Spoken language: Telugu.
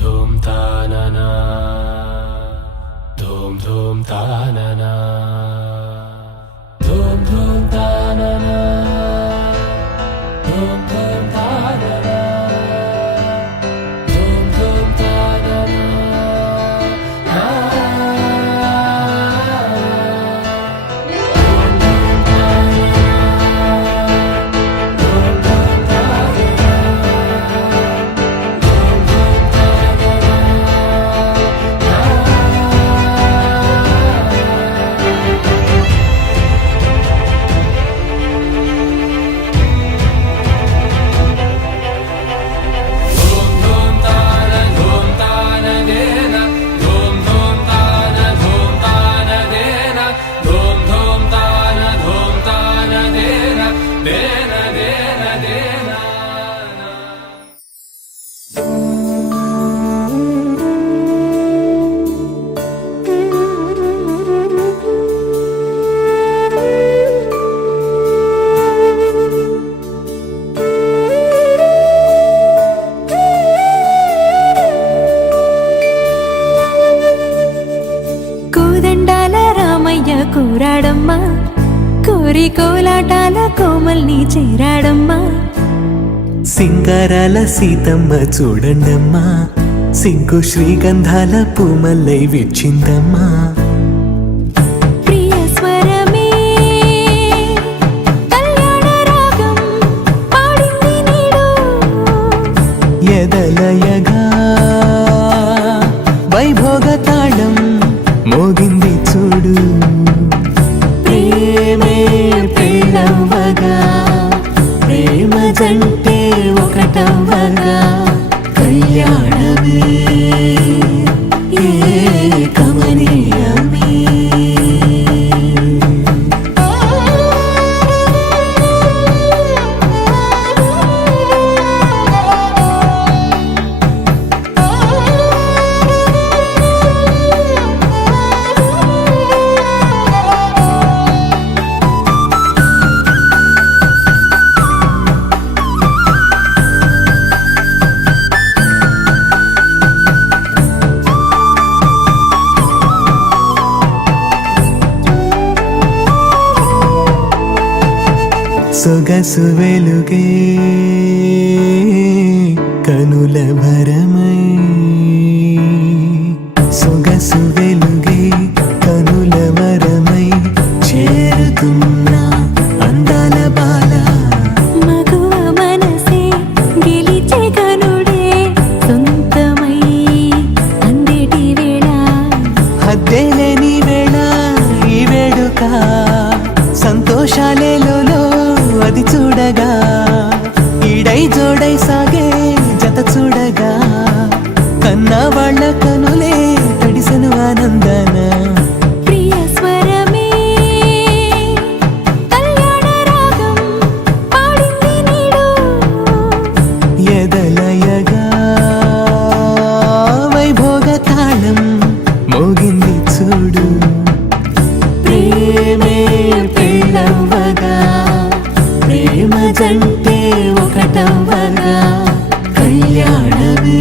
धूम तानना धूम धूम तानना धूम धूम तानना धूम धूम तानना धूम धूम तानना కూరాడమ్మా కోరి కోలాటాల కోమల్ని చేరాడమ్మా సింగారాల సీతమ్మ చూడండమ్మా సింగు శ్రీగంధాల పూమల్లై విచ్చిందమ్మా ప్రియ స్వరమే కళ్యాణ రాగం పాడింది నీడు ఎదలయగా వైభోగ తాళం మోగింది చూడు ప్రేమే పెళ్ళవ్వగా ప్రేమ జంటే ఒకటవ్వగా కళ్యాణమే కమనీయమే సొగసు వెలుగే కనుల భరమై సొగసు వెలుగే కనుల వరమై చేరుతున్నా అందాల బాల మగువ మనసే గెలిచే కనుడే సొంతమై అందేటి వేళ హద్దేలేని వేళ ఈ వేడుక సంతోషాలేలో అది చూడగా ఈడై జోడై సాగే జత చూడగా కన్నా వాళ్ళ కనులే తడిసెను ఆనందన ప్రియ స్వరమే కళ్యాణ రాగం పాడింది నీడు ఎదలయగా వైభోగ తాళం మోగింది చూడు ప్రేమే పెళ్ళవ్వగా ప్రేమ జంటే ఒకటవ్వగా కళ్యాణమే